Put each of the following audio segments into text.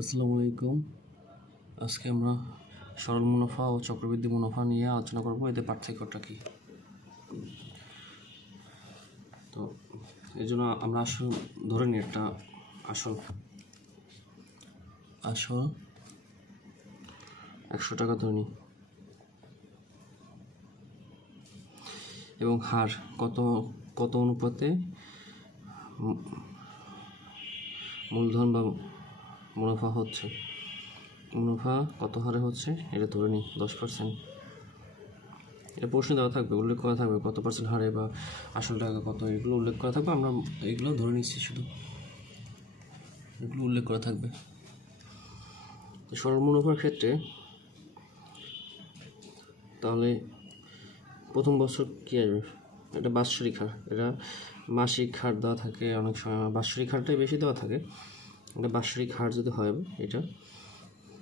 আসসালামু আলাইকুম। আজকে আমরা সরল মুনাফা ও চক্রবৃদ্ধি মুনাফা নিয়ে আলোচনা করব, এদের পার্থক্যটা কি। তো এই জন্য আমরা আসল ধরে নিই, একটা আসল 100 টাকা ধরে নিই এবং হার কত অনুপাতে মূলধন বা মুনাফা হচ্ছে, মুনাফা কত হারে হচ্ছে এটা ধরে নিই 10%। এটা প্রশ্ন দেওয়া থাকবে, উল্লেখ করা থাকবে কত পার্সেন্ট হারে বা আসল টাকা কত, এগুলো উল্লেখ করা থাকবে। আমরা এগুলো ধরে নিচ্ছি, শুধু এগুলো উল্লেখ করা থাকবে। তো সরল মুনাফার ক্ষেত্রে তাহলে প্রথম বছর কী আসবে, এটা বাৎসরিক হার, এটা মাসিক হার দেওয়া থাকে, অনেক সময় বাৎসরিক হারটাই বেশি দেওয়া থাকে। এটা বাৎসরিক হার যদি হয় এটা,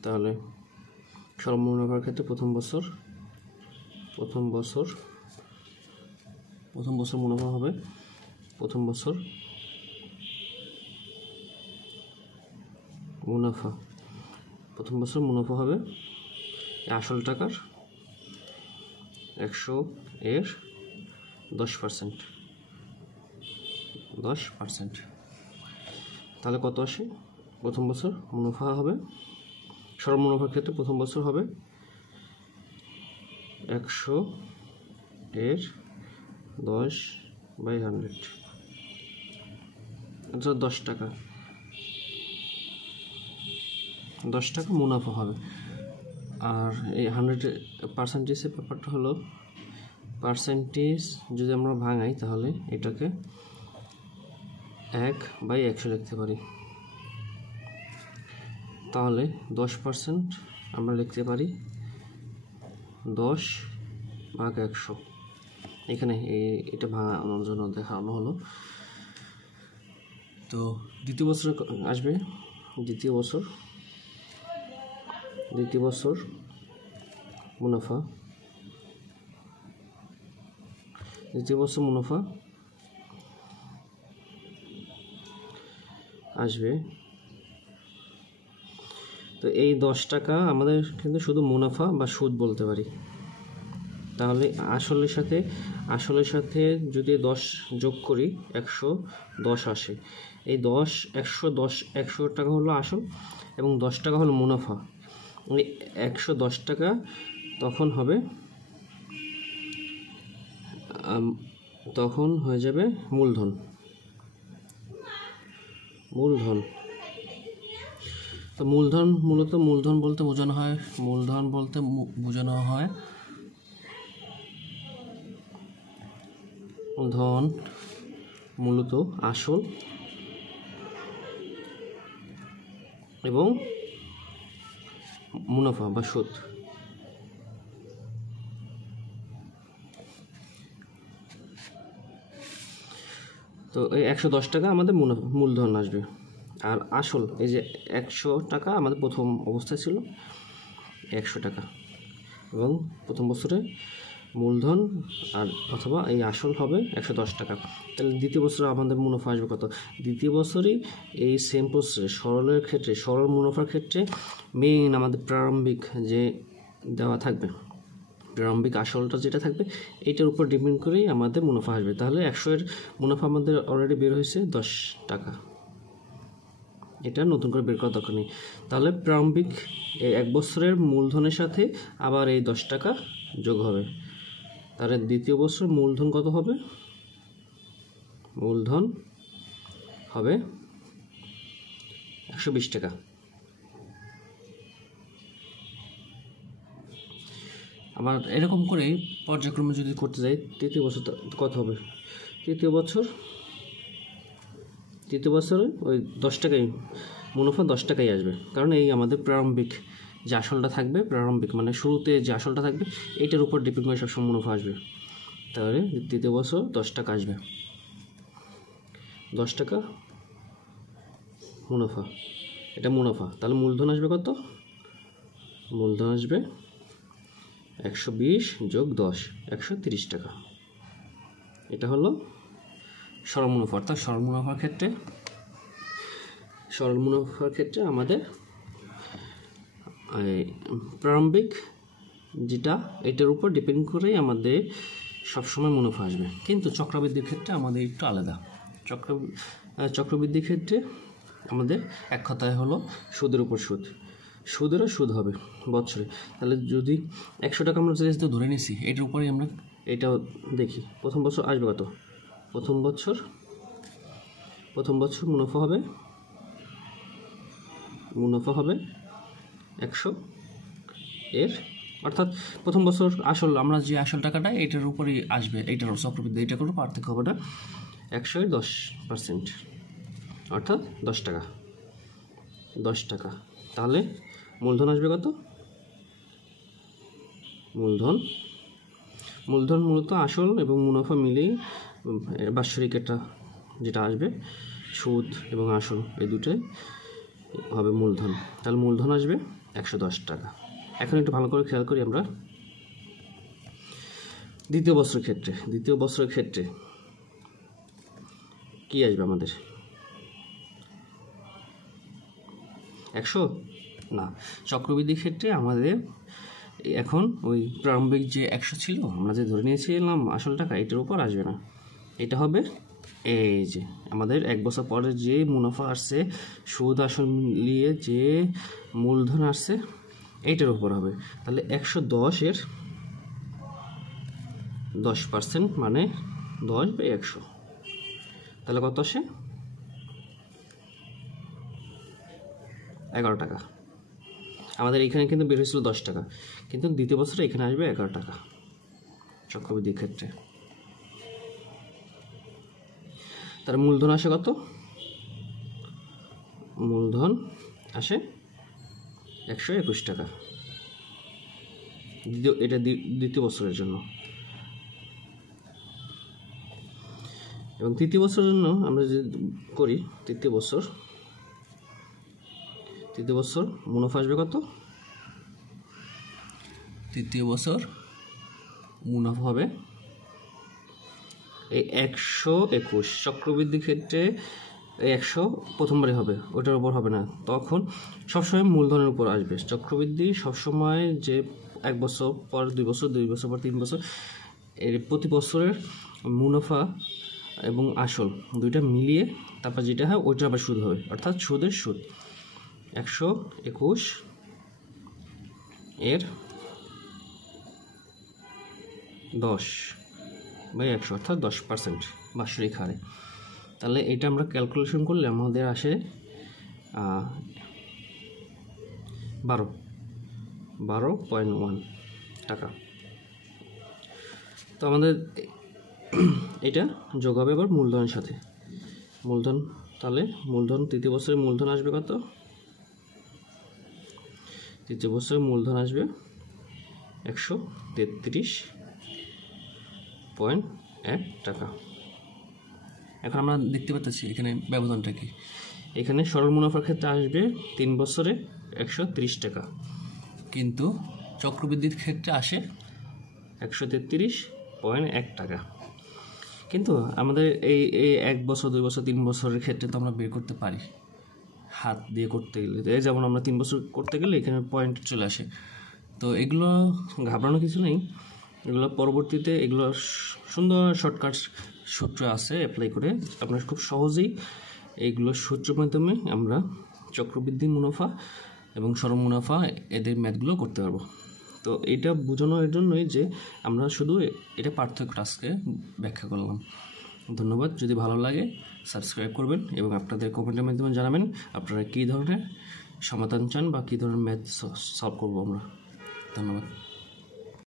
তাহলে সরল মুনাফার ক্ষেত্রে প্রথম বছর মুনাফা হবে, প্রথম বছর মুনাফা হবে আসল টাকার 100 এর 10%। তাহলে কত আসে, প্রথম বছর মুনাফা হবে, সরল মুনাফার ক্ষেত্রে প্রথম বছর হবে 100 এর 10/100, অর্থাৎ 10 টাকা মুনাফা হবে। আর এই 100% ব্যাপারটা হলো, পার্সেন্টেজ যদি আমরা ভাঙাই তাহলে এটাকে 1/100 লিখতে পারি। তাহলে 10% আমরা লিখতে পারি 10/100। এখানে এটা ভাঙানোর জন্য দেখানো হলো। তো দ্বিতীয় বছর আসবে, দ্বিতীয় বছর মুনাফা আসবে। তো এই 10 টাকা আমাদের কিন্তু শুধু মুনাফা বা সুদ বলতে পারি। তাহলে আসলের সাথে যদি 10 যোগ করি 110 আসে। এই 100 টাকা হলো আসল এবং 10 টাকা হলো মুনাফা। এই 110 টাকা তখন হয়ে যাবে মূলধন। তো মূলধন বলতে বোঝানো হয় মূলধন মূলত আসল এবং মুনাফা বা সুদ। তো এই 110 টাকা আমাদের মূলধন আসবে। আর আসল এই যে 100 টাকা আমাদের প্রথম অবস্থায় ছিল 100 টাকা, এবং প্রথম বছরে মূলধন আর অথবা এই আসল হবে 110 টাকা। তাহলে দ্বিতীয় বছরে আমাদের মুনাফা আসবে কত? দ্বিতীয় বছরই এই সেম প্রসেসে সরল মুনাফার ক্ষেত্রে মেইন আমাদের প্রারম্ভিক যে দেওয়া থাকবে, প্রারম্ভিক আসলটা যেটা থাকবে এইটার উপর ডিপেন্ড করেই আমাদের মুনাফা আসবে। তাহলে 100 এর মুনাফা আমাদের অলরেডি বের হয়েছে 10 টাকা, এটা নতুন করে বের করার দরকার নেই। তাহলে প্রারম্ভিক এই 1 বছরের মূলধনের সাথে আবার এই 10 টাকা যোগ হবে। তাহলে দ্বিতীয় বছর মূলধন কত হবে? মূলধন হবে 120 টাকা। আবার এরকম করেই পর্যায়ক্রমে যদি করতে যাই, তৃতীয় বছর কত হবে? তৃতীয় বছরে ওই 10 টাকাই মুনাফা, 10 টাকাই আসবে, কারণ এই আমাদের প্রারম্ভিক যে আসলটা থাকবে, প্রারম্ভিক মানে শুরুতে যে আসলটা থাকবে এইটার উপর ডিপেন্ড করে সবসময় মুনাফা আসবে। তাহলে তৃতীয় বছর 10 টাকা আসবে, 10 টাকা মুনাফা, এটা মুনাফা। তাহলে মূলধন আসবে কত? মূলধন আসবে 120 যোগ 10, 130 টাকা। এটা হলো সরল মুনাফা। অর্থাৎ সরল মুনাফার ক্ষেত্রে আমাদের প্রারম্ভিক যেটা এটার উপর ডিপেন্ড করেই আমাদের সবসময় মুনাফা আসবে, কিন্তু চক্রবৃদ্ধির ক্ষেত্রে আমাদের একটু আলাদা। চক্রবৃদ্ধির ক্ষেত্রে আমাদের এক কথায় হলো সুদের উপর সুদ, সুদেরও সুদ হবে বছরে। তাহলে যদি 100 টাকা আমরা যেহেতু ধরে নিছি, এটার উপরেই আমরা এটাও দেখি। প্রথম বছর আসবে কত? প্রথম বছর মুনাফা হবে 100 এর, অর্থাৎ প্রথম বছর আসল আমরা যে আসল টাকাটা এটার উপরেই আসবে, এইটার চক্রবৃদ্ধি, এটা কোনো পার্থক্য হবে না। 100 এর 10%, অর্থাৎ 10 টাকা। তাহলে মূলধন আসবে কত? মূলধন মূলত আসল এবং মুনাফা মিলেই বাৎসরিক এটা যেটা আসবে, সুদ এবং আসল এই দুটোই হবে মূলধন। তাহলে মূলধন আসবে 110 টাকা। এখন একটু ভালো করে খেয়াল করি আমরা দ্বিতীয় বছরের ক্ষেত্রে কি আসবে আমাদের? 100 না, চক্রবৃদ্ধির ক্ষেত্রে আমাদের এখন ওই প্রারম্ভিক যে 100 ছিল আমরা যে ধরে নিয়েছিলাম আসল টাকা, এটার উপর আসবে না। এটা হবে এই যে আমাদের 1 বছর পরে যে মুনাফা আসছে, সুদ আসল মিলিয়ে যে মূলধন আসছে, এইটার উপর হবে। তাহলে 110 এর 10% মানে 10/100, তাহলে কত আসে? 11 টাকা। আমাদের এখানে কিন্তু বের হয়েছিল 10 টাকা, কিন্তু দ্বিতীয় বছরে এখানে আসবে 11 টাকা চক্রবৃদ্ধির ক্ষেত্রে। তার মূলধন আসে কত? মূলধন আসে 121 টাকা, এটা দ্বিতীয় বছরের জন্য। এবং তৃতীয় বছরের জন্য আমরা যদি করি, তৃতীয় বছর মুনাফা আসবে কত? তৃতীয় বছর মুনাফা হবে এই 121। চক্রবৃদ্ধির ক্ষেত্রে এই 100 প্রথমবারই হবে, ওটার উপর হবে না। তখন সবসময় মূলধনের উপর আসবে। চক্রবৃদ্ধি সবসময় যে 1 বছর পর 2 বছর, 2 বছর পর 3 বছর, এর প্রতি বছরের মুনাফা এবং আসল দুইটা মিলিয়ে তারপর যেটা হয় ওইটা আবার সুদ হবে, অর্থাৎ সুদের সুদ। 121 এর 10/100, অর্থাৎ 10% বাৎসরিক হারে। তাহলে এটা আমরা ক্যালকুলেশন করলে আমাদের আসে 12.1 টাকা। তো আমাদের এটা যোগ হবে আবার মূলধনের সাথে। তাহলে তৃতীয় বছরের মূলধন আসবে কত? তৃতীয় বছরের মূলধন আসবে 133.1 টাকা। এখন আমরা দেখতে পাচ্ছি এখানে ব্যবধানটা কি। এখানে সরল মুনাফার ক্ষেত্রে আসবে 3 বছরে 130 টাকা, কিন্তু চক্রবৃদ্ধির ক্ষেত্রে আসে 133.1 টাকা। কিন্তু আমাদের এই 1 বছর, 2 বছর, 3 বছরের ক্ষেত্রে তো আমরা বের করতে পারি হাত দিয়ে করতে গেলে। যেমন আমরা 3 বছর করতে গেলে এখানে পয়েন্ট চলে আসে। তো এগুলো ঘাবড়ানো কিছু নেই, এগুলো পরবর্তীতে এগুলো সুন্দর শর্টকাট সূত্র আছে, অ্যাপ্লাই করে আপনারা খুব সহজেই এইগুলো সূত্রের মাধ্যমে আমরা চক্রবৃদ্ধি মুনাফা এবং সরল মুনাফা এদের ম্যাথগুলো করতে পারবো। তো এটা বোঝানোর জন্যই যে আমরা শুধু এটা পার্থক্যটা আজকে ব্যাখ্যা করলাম। ধন্যবাদ। যদি ভালো লাগে সাবস্ক্রাইব করবেন এবং আপনাদের কমেন্টের মাধ্যমে জানাবেন আপনারা কী ধরনের সমাধান চান বা কী ধরনের ম্যাথ সলভ করবো আমরা। ধন্যবাদ।